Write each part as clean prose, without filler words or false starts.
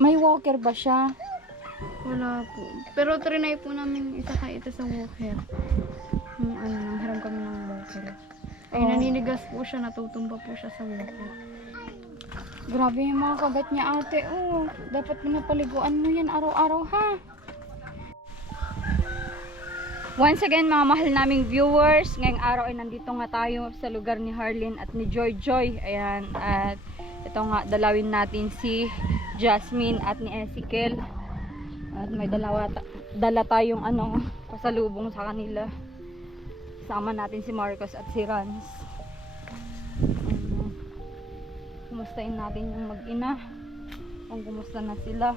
May walker ba siya? Wala po. Pero trinay po namin isakay ito sa walker. Yung nanghiram kami ng walker. Ay, naninigas po siya, natutumba po siya sa walker. Grabe yung mga kagat niya ate. Oh, dapat pinapaliguan mo yan araw-araw ha. Once again mga mahal naming viewers, ngayong araw ay nandito nga tayo sa lugar ni Harleen at ni Joy Joy. Ayan, at ito nga dalawin natin si Jasmine at ni Ezekiel. At may dala tayong pasalubong sa kanila. Sama natin si Marcos at si Rans. Kumustahin natin yung mag-ina. Kung kumusta na sila.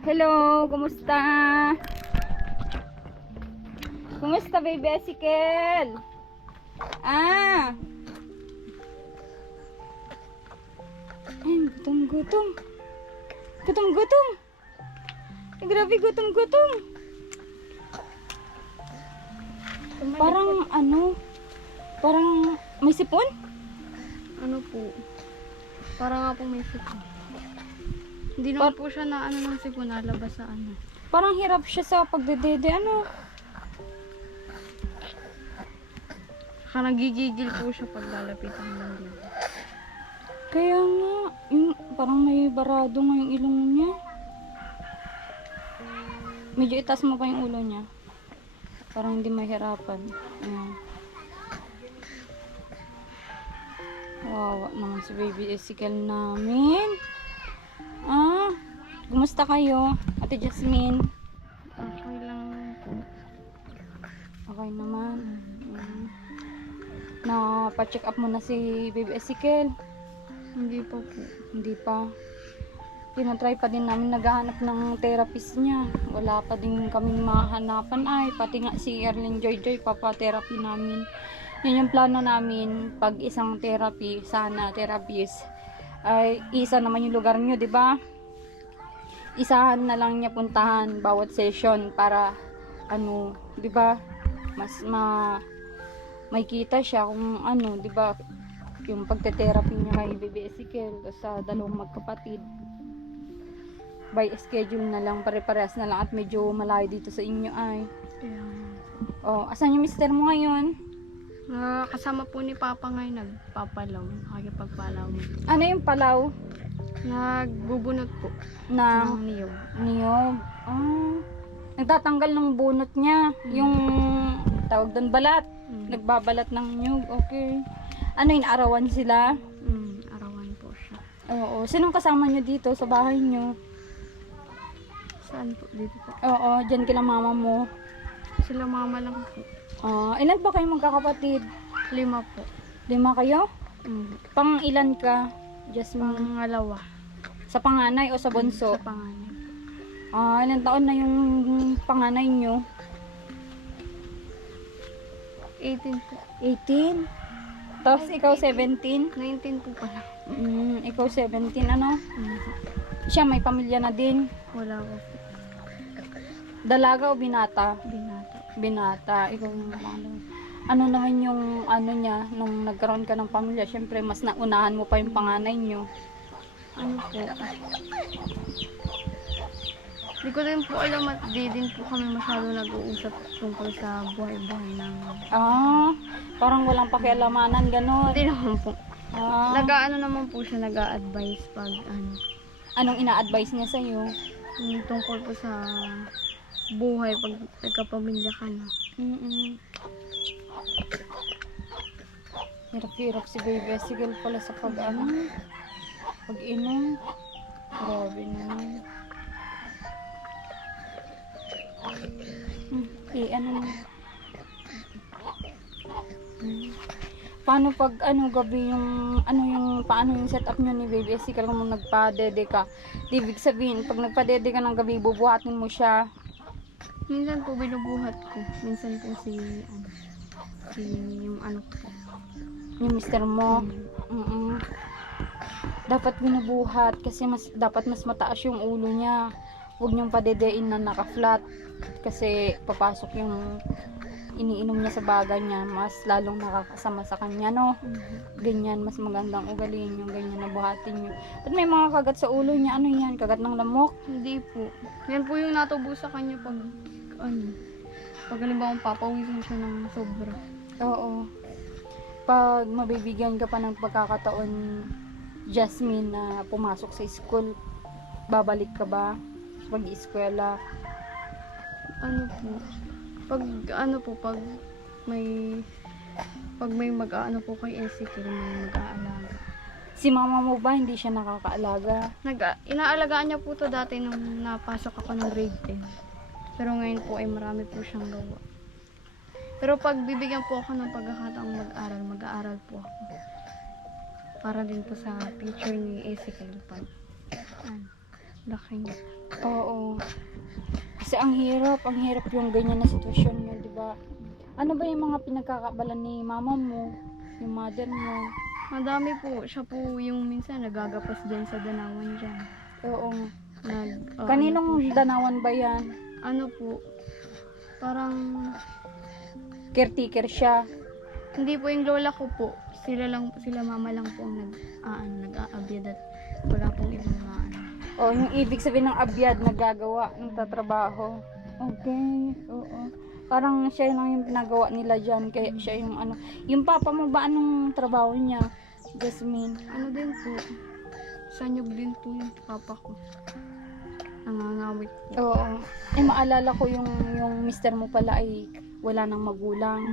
Hello, kumusta? Kumusta baby Ezekiel? Ah! Ay, gutom. Gutom. Ay, grabe, gutom. Parang parang may sipon? Ano po? Para nga po may sipon. Hindi naman po siya na ng sipon, nalabas sa Parang hirap siya sa pagdedede, Saka nagigigil po siya pag lalapitan ng dito. Kaya nga, parang may barado nga yung ilong niya. Medyo itaas mo pa yung ulo niya. Parang hindi mahirapan. Ayan. Wawa naman si baby Ezekiel namin. Kumusta kayo, Ate Jasmine? Okay lang po. Okay naman. Pa-check up mo na si baby Ezekiel? Hindi pa po. Hindi pa. Tinatry pa din namin naghahanap ng therapist niya. Wala pa din kaming mahanapan. Ay, pati nga si Erling Joy Joy, papa-therapy namin. Yun yung plano namin. Pag isang therapy, sana therapist, ay isa naman yung lugar nyo, di ba? Isahan na lang niya puntahan bawat session para di ba? Mas may kita siya kung di ba? Yung pagte-therapy niya kay baby Ezekiel sa dalawang magkapatid. By schedule na lang, pare-parehas na lang at medyo malayo dito sa inyo ay. Oh, asan yung mister mo ngayon? Kasama po ni Papa ngayon, nagpapalaw. Nakikipagpalaw. Ano yung palaw? Nagbubunot po. Ng niyog. Niyog? Nagtatanggal ng bunot niya. Yung tawag doon balat. Nagbabalat ng niyog. Okay. Ano yun, arawan sila? Arawan po siya. Oo. Sinong kasama nyo dito sa bahay nyo? Saan po? Dito po. Oo, dyan kila mama mo. Sila mama lang po. Ilan ba kayo magkakapatid? 5 po. 5 kayo? Pang ilan ka, Pang Jasmine? alawa. Sa panganay o sa bunso? Sa panganay. Ilan taon na yung panganay nyo? 18 po. 18? Tapos ikaw 17? 19 po pala. Ikaw 17, Siya may pamilya na din. Wala po. Dalaga o binata? Binata. Binata. Ikaw ano naman yung niya nung nagkaroon ka ng pamilya? Syempre mas naunahan mo pa yung panganay nyo. Ano po? Hindi ko din po alam at di din po kami masyado nag-uusap tungkol sa buhay-buhay namin. Parang walang pakialamanan, gano'n. Hindi naman po. Ah, Naman po siya, nag-a-advise pag anong ina-advise niya sa'yo? yung tungkol po sa buhay pag nagkapamilya ka na. Hirap-hirap si baby Ezekiel pala sa pag-inom. Grabe naman. Paano pag gabi paano yung setup nyo ni baby Ezekiel kung nagpa-dede ka? Ibig sabihin, pag nagpa-dede ka ng gabi, bubuhatin mo siya. Minsan po binubuhat ko. Minsan po yung ano ko. Yung mister mo. Dapat binubuhat kasi dapat mas mataas yung ulo niya. Huwag niyong padedein na naka-flat kasi papasok iniinom niya sa baga niya, mas lalong nakakasama sa kanya, no? Ganyan, mas magandang ugaliin yung ganyan na buhatin niyo. At may mga kagat sa ulo niya, ano yan? Kagat ng lamok? Hindi po. Yan po yung natubo sa kanya pag, pag halimbawa papawisin siya ng sobra. Oo. Pag mabibigyan ka pa ng pagkakataon, Jasmine, na pumasok sa school, babalik ka ba sa pag-eskwela? Pag may mag-aano po kay Ezekiel, may mag-aalaga. Si mama mo ba hindi siya nakakaalaga? Inaalagaan niya po to dati nung napasok ako ng grade 10. Pero ngayon po ay marami po siyang gawa. Pero pag bibigyan po ako ng pagkakataong mag-aaral po ako. Para din po sa teacher ni Ezekiel pag laki niya. Oo. Kasi ang hirap yung ganyan na sitwasyon niyo, di ba? Ano ba yung mga pinagkakabalan ni mama mo, yung mother mo? Madami po. Siya po yung minsan nagagapas dyan sa danawan dyan. Oo. ano Kaninong po siya? danawan ba yan? Ano po? Parang Caretaker siya. hindi po yung lola ko po. Sila mama lang po ang nag-aabyad at wala pong ibang mga O, yung ibig sabihin ng abyad, nagagawa, nagtatrabaho. Okay, oo. Parang siya lang yung pinagawa nila dyan, kaya siya yung ano. Yung papa mo ba, anong trabaho niya, Jasmine? Ano din po. Sanyog din po yung papa ko. Nangangawit po. Oo. Eh, maalala ko yung mister mo pala ay wala nang magulang.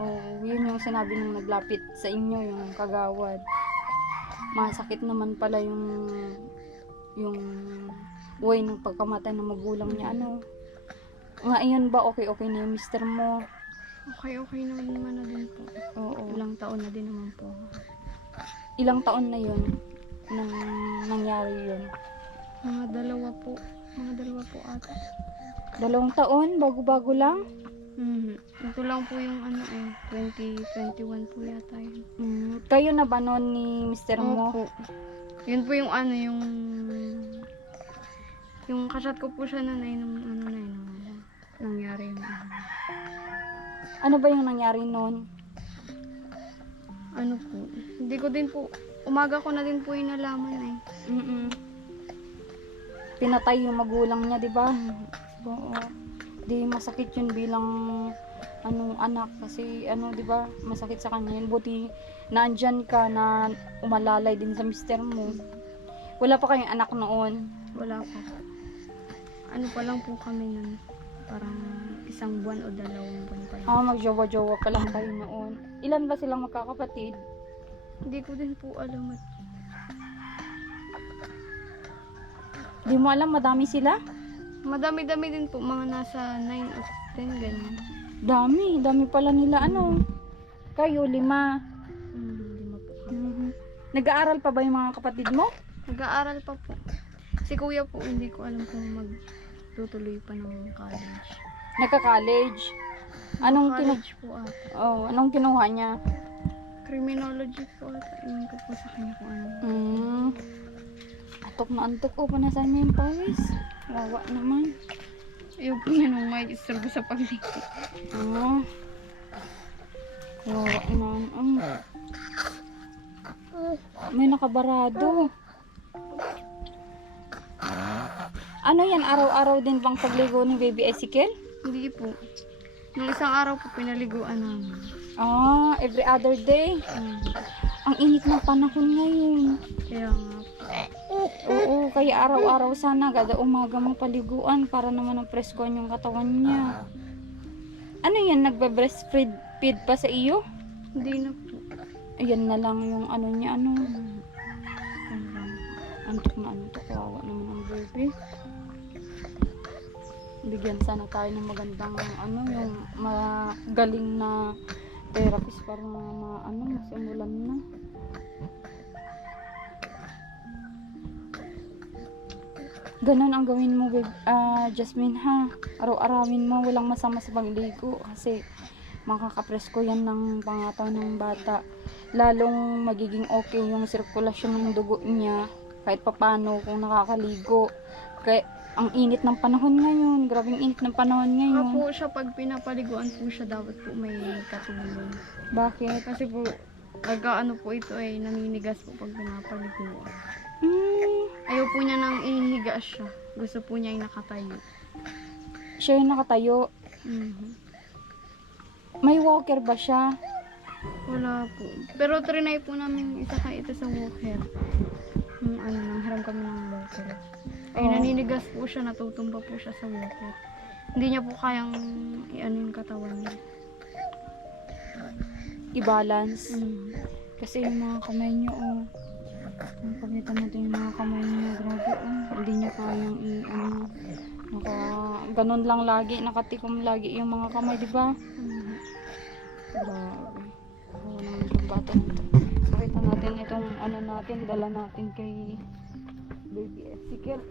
Oh, yun yung sinabi nung naglapit sa inyo, yung kagawad. Masakit naman pala yung way ng pagkamatay ng magulang niya. Ano? Ngayon ba okay na yung mister mo? Okay naman na din po. Oo. Ilang taon na din naman po. Ilang taon na yun nang nangyari yun? Mga dalawa po ata. 2 taon? Bago-bago lang? Ito lang po yung 2021 po yata yun. Kayo na ba noon ni mister mo? Opo. Yun po yung yung kasat ko po siya nung nangyari yung Ano ba yung nangyari noon? ano po. Hindi ko din po, umaga ko na din po yung nalaman Pinatay yung magulang niya, di ba? Oo. Di masakit yun bilang anak kasi di ba? Masakit sa kanya yun. Buti naandyan ka na umalalay din sa mister mo. Wala pa kayong anak noon? Wala pa. Ano pa lang po kami nun. Parang 1 buwan o 2 buwan pa lang. Magjowa-jowa pa lang kayo noon. Ilan ba silang magkakapatid? Hindi ko din po alam. Di mo alam, madami sila? Madami-dami din po. Mga nasa 9 o 10 ganyan. Dami pala nila. Kayo, 5. 5 po kami. Nag-aaral pa ba yung mga kapatid mo? Nag-aaral pa po. Si kuya po, hindi ko alam kung magtutuloy pa ng college. Nagka-college? College po ata. Anong kinuha niya? Criminology po ata. Iwan ko po sa kanya kung ano. Antok na antok. Panasan mo yung pawis. Wawa naman. Ayaw po yan ang may istorbo sa pagligo. Wawa naman. May nakabarado. Ano yan? Araw-araw din bang pagligo ni Baby Ezekiel? Hindi po. Nung isang araw po pinaliguan namin. Every other day. Ang init ng panahon ngayon. Kaya nga po. Oo, kaya araw-araw sana kada umaga mo paliguan para naman ang preskoan yung katawan niya. Ano yan? Nagbe-breastfeed pa sa iyo? Hindi na po. Ayan na lang yung niya. Antok na antok. Kawawa naman ang baby. Bigyan sana tayo ng magandang yung magaling na therapist para masimulan na. Ganon ang gawin mo, Jasmine, ha? Araw-arawin mo, walang masama sa pagligo kasi makakapresko yan ng pangatawan ng bata. Lalong magiging okay yung sirkulasyon ng dugo niya kahit papano kung nakakaligo. ang init ng panahon ngayon. Grabing init ng panahon ngayon. Po siya, pag pinapaliguan po siya, dapat po may katulong. Bakit? Kasi po, nag-ano po ito ay naninigas po pag pinapaliguan. Ayaw po niya nang ihiga siya. Gusto po niya ay nakatayo. Siya yung nakatayo. Mhm. May walker ba siya? Wala po. Pero trinay po namin isakay ito sa walker. Nang hiram kami ng walker. Ay, Oh. naninigas po siya, natutumba po siya sa walker. Hindi niya po kayang i-ano yung katawan niya. I-balance. Mhm. Kasi yung mga kamay niyo, oh. Ang pagkita natin yung mga kamay niyo, grabe, oh. Hindi niya kayang ganun lang lagi, nakatikom lagi yung mga kamay, di ba? Mhm. Grabe. Oo naman yung bata nito. Pakita natin itong ano natin, dala natin kay Baby Ezekiel.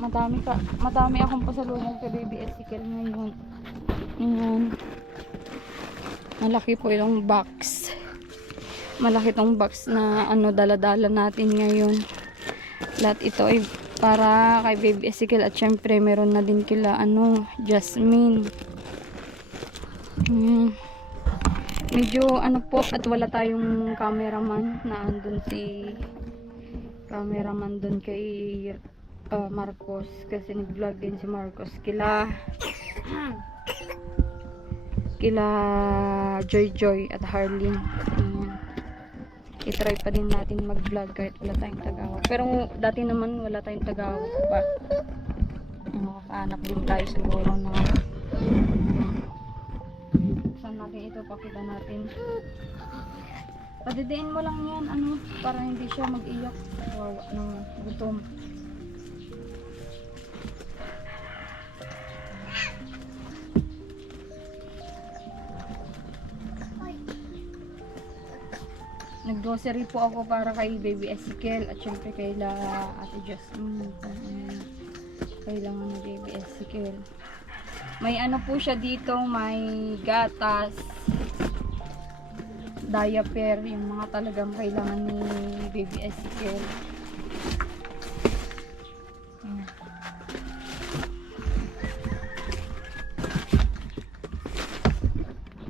Madami akong pasalubong kay Baby Ezekiel ngayon. Ayan. Malaki po yung box. Malaki tong box na ano dala-dala natin ngayon. Lahat ito ay para kay Baby Ezekiel at syempre meron na din kila Jasmine. Medyo po at wala tayong cameraman na andun si cameraman dun kay Marcos kasi nag-vlog din si Marcos kila Joy at Harleen. I-try pa din natin mag-vlog kahit wala tayong tagawag. Pero dati naman wala tayong tagawag pa. Makakahanap din tayo siguro na saan natin ito, pakita natin. Padidiin mo lang yan, para hindi siya mag-iyak. Wawa naman, gutom. Nag-grocery po ako para kay Baby Ezekiel at syempre kay Ate Jasmine. Kailangan ni Baby Ezekiel. May po siya dito, may gatas, diaper, yung mga talagang kailangan ni Baby Ezekiel.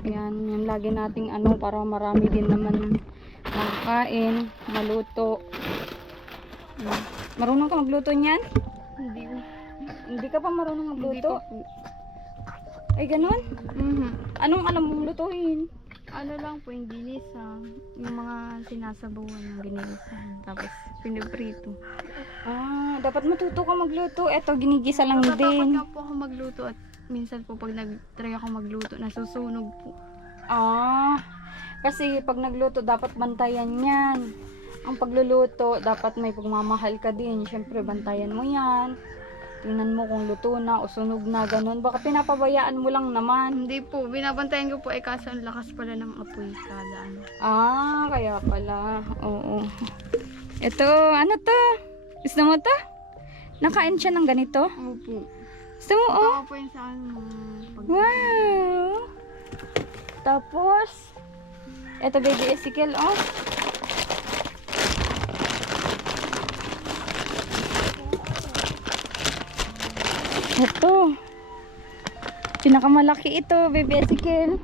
Yan, yan lagi nating para marami din naman makakain, maluto. Marunong ka magluto niyan? Hindi po. Hindi ka pa marunong Hindi magluto? pa po. Ay, ganun? Mhm. Anong alam mong lutuin? Ano lang po yung ginisa, yung mga sinasabawan ng ginisa, tapos piniprito. Dapat matuto ka magluto. Eto, ginigisa lang Natatakot din. nga po ako magluto at minsan po pag nag-try ako magluto, nasusunog po. Kasi pag nagluto, dapat bantayan yan. Ang pagluluto, dapat may pagmamahal ka din. Siyempre, bantayan mo yan. Tingnan mo kung luto na o sunog na, ganun. Baka pinapabayaan mo lang naman. Hindi po, binabantayan ko po kaso ang lakas pala ng apoy kada ano. Kaya pala. Oo. Ito, ano to? Gusto mo to? Nakain siya ng ganito? Opo. Gusto mo, oh? Baka po yun sa ano, Wow! Tapos, eto Baby Ezekiel, oh. Ito. Pinakamalaki ito, Baby Ezekiel.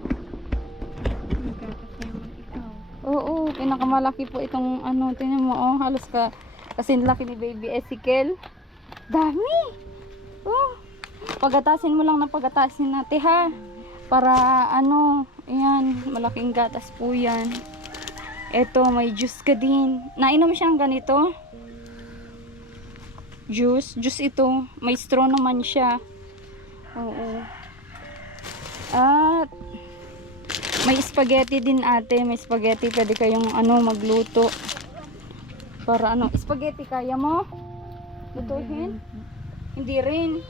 Oo, pinakamalaki po itong tingnan mo, oh. Halos kasi laki ni Baby Ezekiel. Dami! Oh. Pagatasin mo lang ng pagatasin natin, ha? Para ayan, malaking gatas po yan. Eto, may juice ka din. Nainom siyang ganito. Juice ito. May straw naman siya. Oo. At may spaghetti din ate. May spaghetti. Pwede kayong magluto. Para spaghetti kaya mo? Lutuhin? Hindi rin.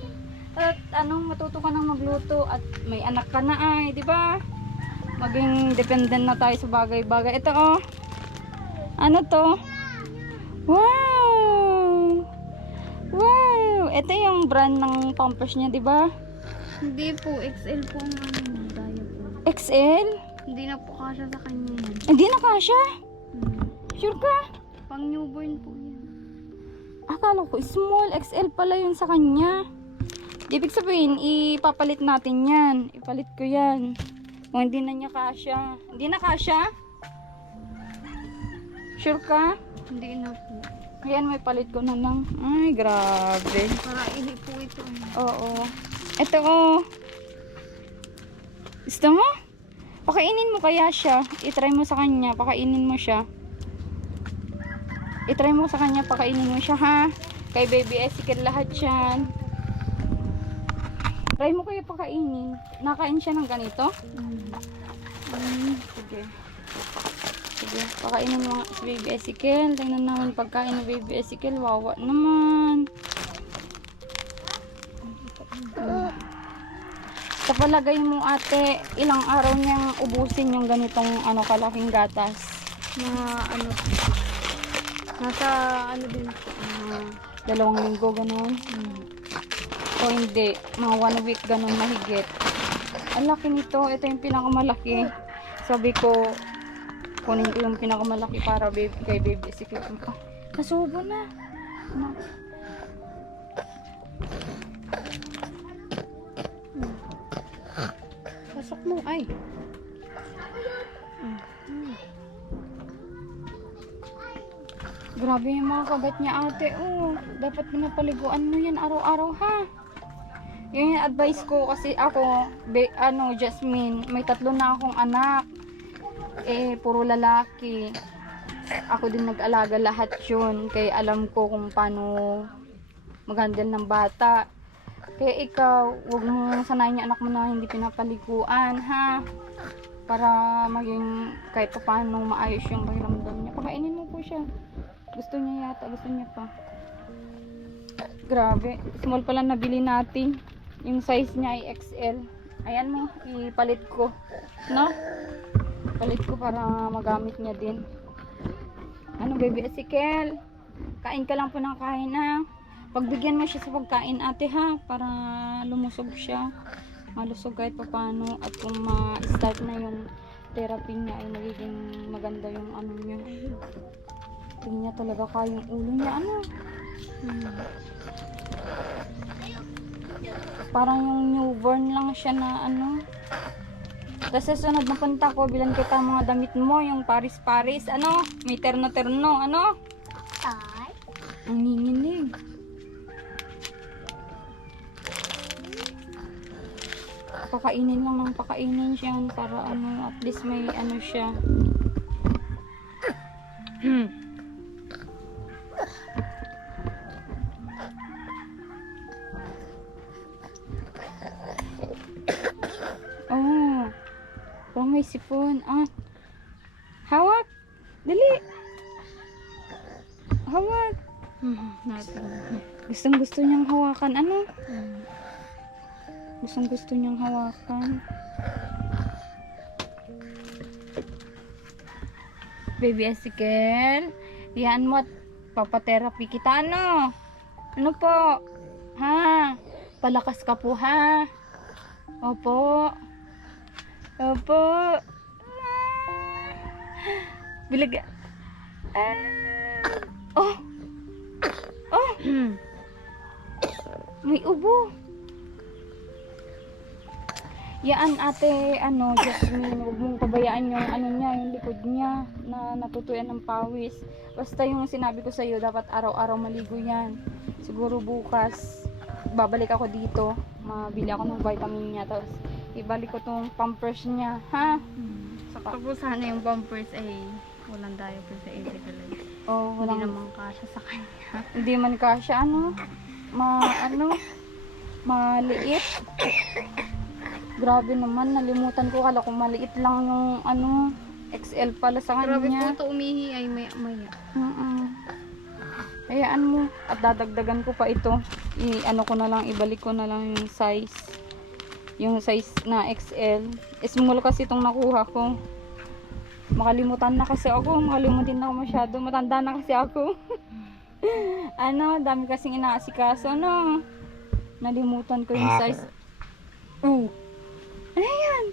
At matuto ka nang magluto at may anak ka na ay, di ba? Maging dependent na tayo sa bagay-bagay. Ito, oh. Ano to? Wow! Wow! Ito yung brand ng Pampers niya, di ba? Hindi po, XL po ang daya po. XL? Hindi na po kasya sa kanya yan. Hindi na kasya? Hmm. Sure ka? Pang newborn po yan. Akala ko small, XL pala yun sa kanya. Ibig sabihin, ipapalit natin yan. Ipalit ko yan. Kung hindi na niya kasya. Hindi na kasya? Sure ka? Hindi na po. Ayan, may palit ko na lang. Ay, grabe. Para ili po ito. Oo. Ito, oh. Gusto mo? Pakainin mo kaya siya. I-try mo sa kanya. Pakainin mo siya. I-try mo sa kanya. Pakainin mo siya, ha? Kay baby Ezekiel lahat yan. Try mo kaya pakainin. Nakain siya ng ganito? Sige. Sige, pakainin mo si baby Ezekiel. Tingnan namin pagkain ni baby Ezekiel. Wawa naman. Sa palagay mo, ate, ilang araw niyang ubusin yung ganitong kalaking gatas? Mga ano, nasa ano din po. 2 linggo, ganun. O hindi, mga 1 week, ganun mahigit. Ang laki nito. Ito yung pinakamalaki. Sabi ko, kunin ko yung pinakamalaki para kay baby Ezekiel. Nasubo na. Pasok mo, ay. Grabe yung mga kagat niya, ate. Oh, dapat pinapaliguan mo yan araw-araw, ha? Yun yung advice ko kasi ako, Jasmine, may 3 na akong anak. Puro lalaki. Ako din nag-alaga lahat yun. Kaya alam ko kung paano mag-handle ng bata. Kaya ikaw, huwag mo sanayin yung anak mo na hindi pinapaliguan, ha? Para maging kahit pa paano maayos yung pakiramdam niya. Pakainin mo po siya. Gusto niya yata, gusto niya pa. Grabe, small pala nabili natin. Yung size niya ay XL. Ayan mo, ipalit ko. No? Palit ko para magamit niya din. Ano, baby Ezekiel? Kain ka lang po ng kain, ha? Pagbigyan mo siya sa pagkain, ate, ha? Para lumusog siya. Malusog kahit pa paano. At kung ma-start na yung therapy niya, ay magiging maganda yung ano niya. Tingnan niya talaga kayang ulo niya. Ano? Parang yung newborn lang siya na ano. Tapos sa sunod na punta ko, bilan kita mga damit mo, yung Paris-Paris, ano? May terno-terno, ano? Ay. Ang nginginig. Pakainin lang ng pakainin siya para ano, at least may ano siya. Oh. Parang may sipon. Hawak. Dali. Hawak. Gustong gusto niyang hawakan. Ano? Gustong gusto niyang hawakan. Baby Ezekiel. Yan mo at papatherapy kita. Ano? Ano po? Ha? Palakas ka po, ha? Opo. Opo. Bilag. Oh. Oh. May ubo. Yan, ate, Jasmine, huwag mong pabayaan yung niya, yung likod niya na natutuyan ng pawis. Basta yung sinabi ko sa iyo, dapat araw-araw maligo yan. Siguro bukas babalik ako dito, mabili ako ng vitamin niya, tapos ibalik ko tong pampers niya, ha? Sakto po sana yung bumpers ay walang diaper sa Ezekiel. Oh, Hindi walang naman kasya sa kanya. Hindi man kasya, maliit. Grabe naman, nalimutan ko, kala ko maliit lang yung XL pala sa Grabe po kanya. ito umihi ay maya. Hayaan mo, at dadagdagan ko pa ito. Ibalik ko na lang yung size. Yung size na XL. Small kasi itong nakuha ko. Makalimutan na kasi ako. Makalimutin na ako masyado. Matanda na kasi ako. Dami kasing inaasikaso, no? Nalimutan ko yung size. Ano yan?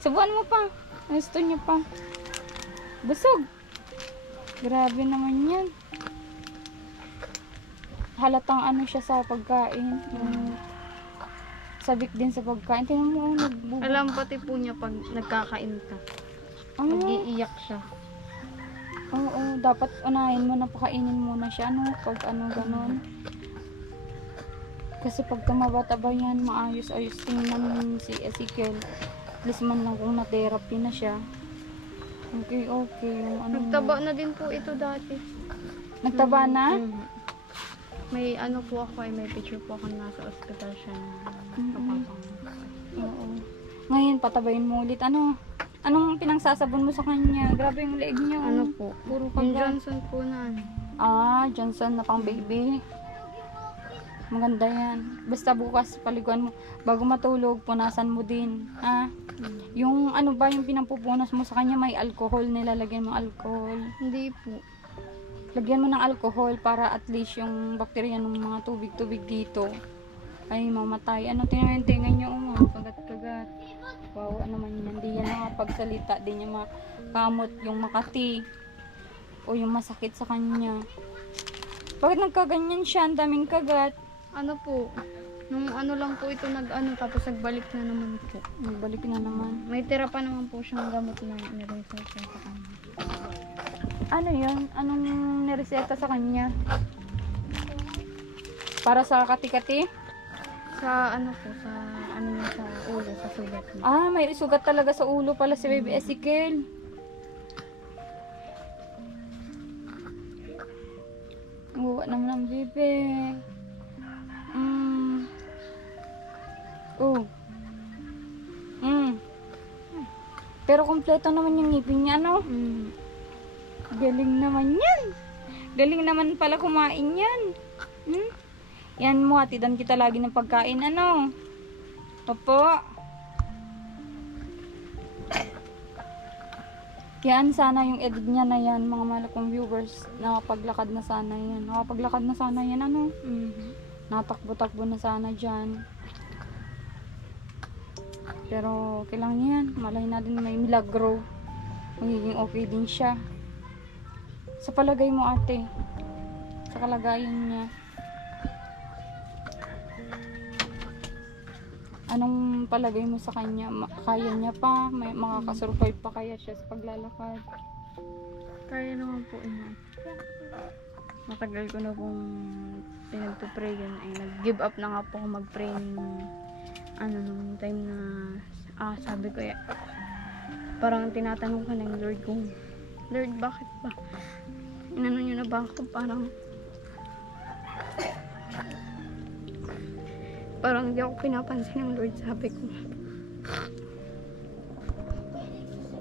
Subuan mo pa. Gusto niya pa. Busog. Grabe naman yan. halatang ano siya sa pagkain. Yung sabik din sa pagkain. Tingnan mo, nagbubo. Alam pati po niya pag nagkakain ka. Ah, Nag-iiyak siya. oo, dapat unahin mo na pakainin muna siya, ano, pag ano, ganun. Kasi pag tumaba-taba yan, maayos-ayos tingnan si Ezekiel. At least man lang kung na-therapy na siya. Okay, yung ano. Nagtaba na din po ito dati. Nagtaba na? Mhm. May ano po ako may picture po ako na nasa ospital siya na kapapang. Oo. Ngayon, patabayin mo ulit. Ano? Anong pinangsasabon mo sa kanya? Grabe yung leeg niya. Ano po? Puro Yung kagat. Johnson po na ano. Johnson na pang baby. Maganda yan. Basta bukas paliguan mo. Bago matulog, punasan mo din. Yung ano ba yung pinampupunas mo sa kanya, may alcohol, nilalagyan mo alcohol. Hindi po. Lagyan mo ng alcohol para at least yung bakterya ng mga tubig-tubig dito ay mamatay. Ano, tingnan yung tinga niyo, kagat-kagat. Wow, naman yun. Hindi yan makapagsalita. Hindi niya makamot yung makati o yung masakit sa kanya. Bakit nagkaganyan siya? Ang daming kagat. Ano po? Nung ano lang po ito nag-ano tapos nagbalik na naman po. Nagbalik na naman. May tira pa naman po siyang gamot na niresearch sa kanya. Ano yun? Anong nireseta sa kanya? Para sa kati-kati? Sa ano po, sa ano niya sa ulo, sa sugat niya. May sugat talaga sa ulo pala si Baby Ezekiel. Uwa naman ang bebe. Oh. Pero kompleto naman yung ngipin niya, no? Galing naman yan. Galing naman pala kumain yan. Yan mo, hatidan kita lagi ng pagkain, ano? Opo. Yan, sana yung edit niya na yan, mga malakong viewers. Nakapaglakad na sana yan. Nakapaglakad na sana yan, ano? Natakbo-takbo na sana dyan. Pero, okay lang yan. Malay natin may milagro. Magiging okay din siya. Sa palagay mo, ate, sa kalagayan niya, anong palagay mo sa kanya? Kaya niya pa? May makakasurvive pa kaya siya sa paglalakad? Kaya naman po ina. Matagal ko na pong pinagpupray yun. Ay nag-give up na nga po ako mag-pray nung nung time na sabi ko parang tinatanong ko ng Lord kung Lord, bakit ba? Inano nyo na ba ako? Parang hindi ako pinapansin ng Lord, sabi ko.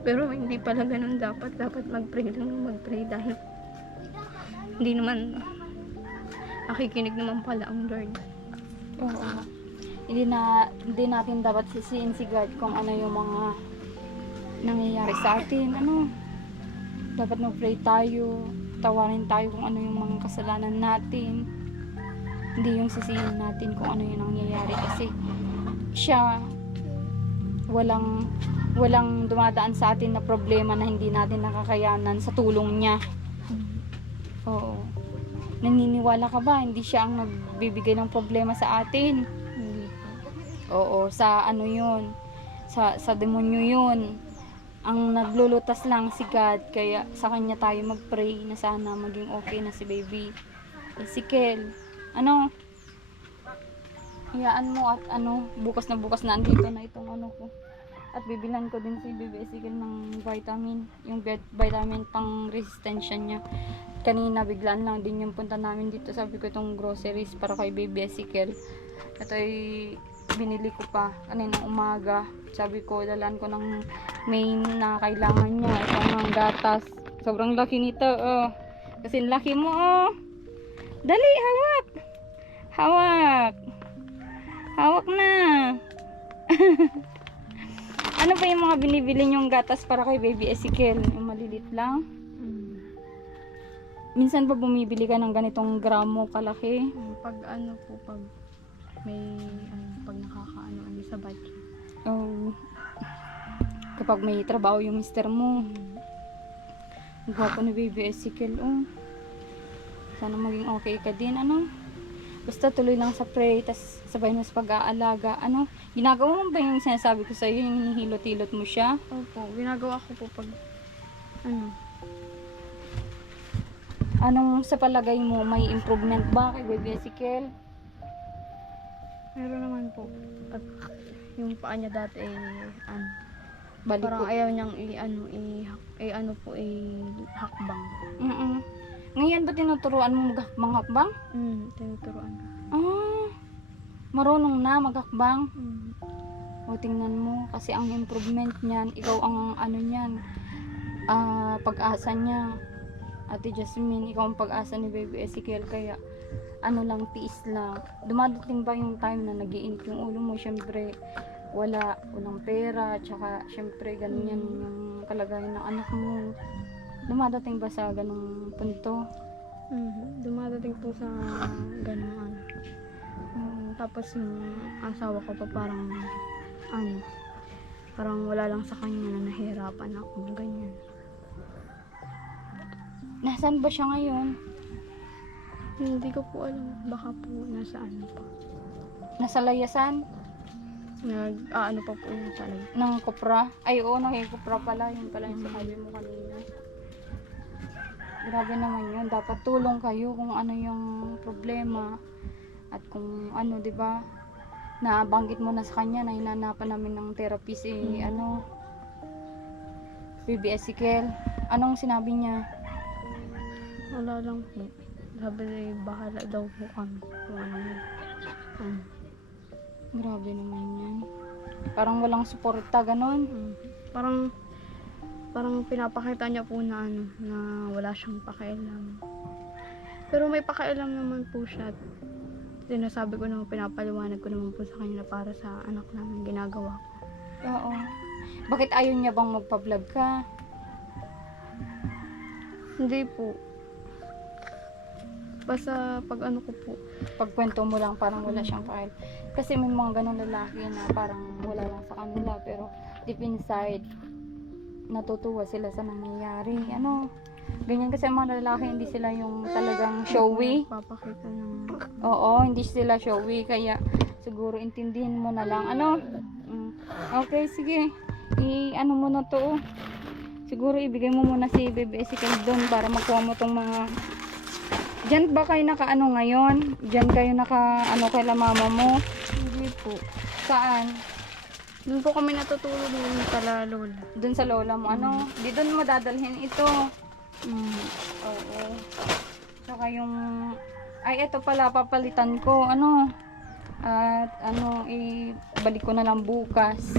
Pero hindi pala ganun dapat. Dapat mag-pray lang mag-pray dahil hindi naman nakikinig naman pala ang Lord. Oo. Hindi natin dapat sisihin si God kung ano yung mga nangyayari sa atin. Ano? Dapat mag-pray tayo. Tawarin tayo kung ano yung mga kasalanan natin. Hindi yung sisihin natin kung ano yung nangyayari. Kasi siya walang dumadaan sa atin na problema na hindi natin nakakayanan sa tulong niya. Oo. Naniniwala ka ba? Hindi siya ang nagbibigay ng problema sa atin. Hindi po. Oo, sa ano yun, sa demonyo yun. Ang naglulutas lang si God, kaya sa kanya tayo mag-pray na sana maging okay na si Baby Ezekiel. Ano? Hayaan mo at bukas na andito na itong ano ko. At bibilan ko din si Baby Ezekiel ng vitamin, yung vitamin pang resistensya niya. Kanina biglaan lang din yung punta namin dito, sabi ko itong groceries para kay Baby Ezekiel. Ito ay binili ko pa kaninang umaga. Sabi ko, dalan ko ng main na kailangan niya. Itong ang gatas. Sobrang laki nito, oh. Kasi laki mo, oh. Dali, hawak. Hawak. Hawak na. Ano pa yung mga binibili niyong gatas para kay Baby Ezekiel? Yung malilit lang? Minsan pa bumibili ka ng ganitong gramo kalaki? Pag pag may pag nakakaano sa budget. Oh. Kapag may trabaho yung mister mo. Ang gwapo ni Baby Ezekiel, oh. Sana maging okay ka din, ano? Basta tuloy lang sa pray, tas sabay mo sa pag-aalaga. Ano, ginagawa mo ba yung sinasabi ko sa'yo, yung hinihilot-hilot mo siya? Opo, ginagawa ko po pag, ano, Anong sa palagay mo, may improvement ba kay Baby Ezekiel? meron naman po. At yung paa niya dati ano, Balik parang ko. ayaw niyang hakbang. Ngayon ba tinuturuan mo maghakbang? Tinuturuan ko. Ah, marunong na maghakbang. Mm. O tingnan mo, kasi ang improvement niyan, ikaw ang ano niyan, pag-asa niya. Ate Jasmine, ikaw ang pag-asa ni Baby Ezekiel, kaya ano lang, tiis lang. Dumadating ba yung time na nagiinit yung ulo mo? Syempre, walang pera, tsaka syempre ganyan yung kalagayan ng anak mo. Dumadating ba sa ganung punto? Dumadating po sa ganun ano. Tapos yung asawa ko pa parang wala lang sa kanya na nahirapan ako, ganyan. Nasaan ba siya ngayon? Hindi ko po alam, baka po nasa ano pa. Nasa layasan? Ano pa po yung talay. Ng kopra? Ay, oo, nakikopra pala. Yun pala yung sabi mo kanina. Grabe naman yun. Dapat tulong kayo kung ano yung problema. At kung ano, di ba? Nabanggit mo na sa kanya na hinanapan namin ng therapist Baby Ezekiel. Anong sinabi niya? Wala lang po. Sabi bahala daw po kami. Kung ano yun. Grabe naman yan. Parang walang suporta, ganon. Parang pinapakita niya po na na wala siyang pakialam. Pero may pakialam naman po siya. Sinasabi ko naman, pinapaliwanag ko naman po sa kanya na para sa anak namin ginagawa ko. Oo. Bakit ayaw niya bang magpa-vlog ka? Hindi po. Basta pag ano ko po. Pagkwento mo lang, parang wala siyang pakialam. Kasi may mga ganong lalaki na parang wala lang sa kanila, pero deep inside, natutuwa sila sa nangyayari. Ganyan kasi ang mga lalaki, hindi sila yung talagang showy. Papakita ng... Oo, hindi sila showy, kaya siguro intindihin mo na lang. Okay, sige. I-ano mo na to. Siguro ibigay mo muna si Baby Ezekiel doon para makuha mo tong mga... Diyan ba kayo naka-ano ngayon? Diyan kayo naka-ano kay la mama mo? Hindi po. Saan? Doon po kami natutulog ng kala lola. Doon sa lola mo. Di doon mo dadalhin ito. Oo. Saka yung... Ay, ito pala, papalitan ko. At ibalik ko na lang bukas.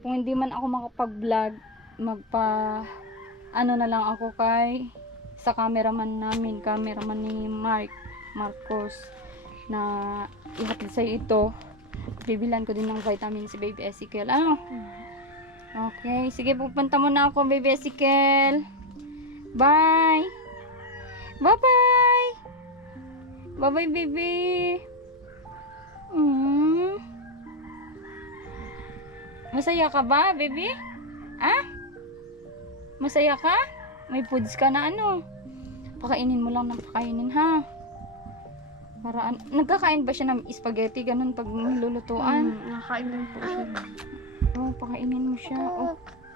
Kung hindi man ako makapag-vlog, na lang ako sa cameraman ni Marcos, na ihatid sa'yo ito. Bibilan ko din ng vitamin si Baby Ezekiel. Okay, sige, pupunta muna ako, Baby Ezekiel. Bye! Bye-bye! Bye-bye, baby! Masaya ka ba, baby? Masaya ka? May foods ka na pakainin mo lang ng pakainin, ha? Para nagkakain ba siya ng spaghetti ganun pag nilulutuan? Nakakain lang po siya. Pakainin mo siya.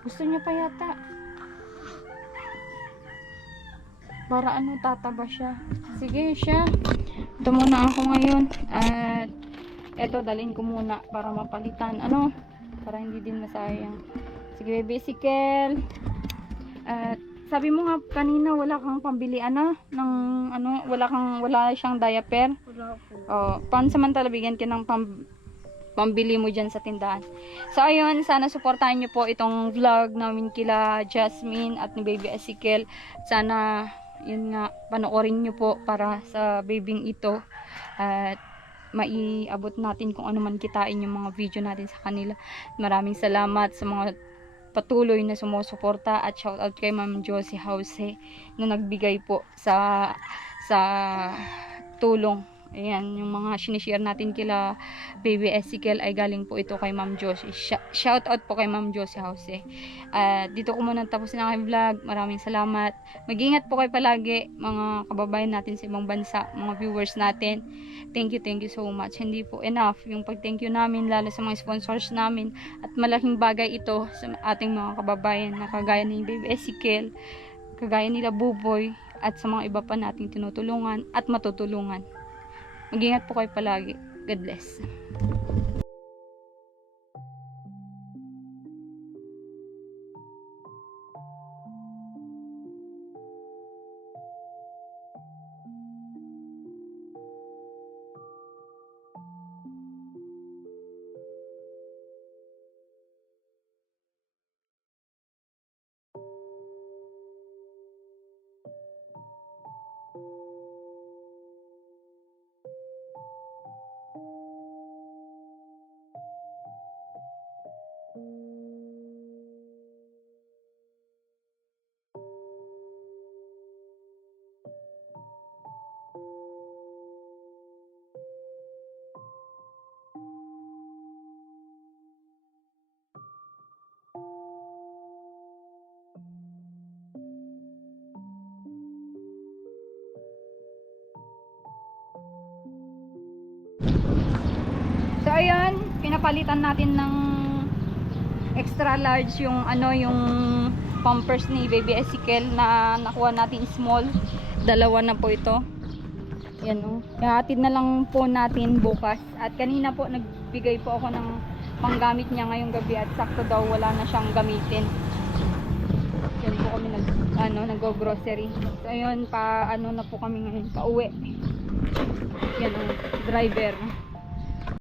Gusto niya pa yata. Para tataba siya. Sige siya. Ito muna ako ngayon. At eto, dalhin ko muna para mapalitan. Para hindi din masayang. Sige, Baby Ezekiel. At sabi mo nga kanina wala kang pambili wala siyang diaper. Wala po. Pansamantala bigyan ka ng pambili mo dyan sa tindahan. So ayun, sana suportahan niyo po itong vlog namin kila Jasmine at ni Baby Ezekiel. Sana yun nga, panoorin niyo po para sa babing ito at maiabot natin kung ano man kitain yung mga video natin sa kanila. Maraming salamat sa mga patuloy na sumusuporta at shout out kay Ma'am Josie House na nagbigay po sa tulong Ayan, yung mga sinishare natin kila Baby Ezekiel ay galing po ito kay Ma'am Josie. Shout out po kay Ma'am Josie Jose. Dito ko muna tapos na aking vlog. Maraming salamat. Mag-ingat po kayo palagi, mga kababayan natin sa ibang bansa, mga viewers natin. Thank you so much. Hindi po enough yung pag-thank you namin, lalo sa mga sponsors namin. At malaking bagay ito sa ating mga kababayan na kagaya ni Baby Ezekiel, kagaya nila Buboy, at sa mga iba pa nating tinutulungan at matutulungan. Mag-ingat po kayo palagi. God bless. So ayun, pinapalitan natin ng extra large yung yung pampers ni Baby Ezekiel na nakuha natin small. Dalawa na po ito. Yan o. Ihatid na lang po natin bukas. At kanina po nagbigay po ako ng panggamit niya ngayong gabi at sakto daw wala na siyang gamitin. Yan po kami nag-grocery. So ayun, na po kami ngayon, pauwi. Yan o, driver.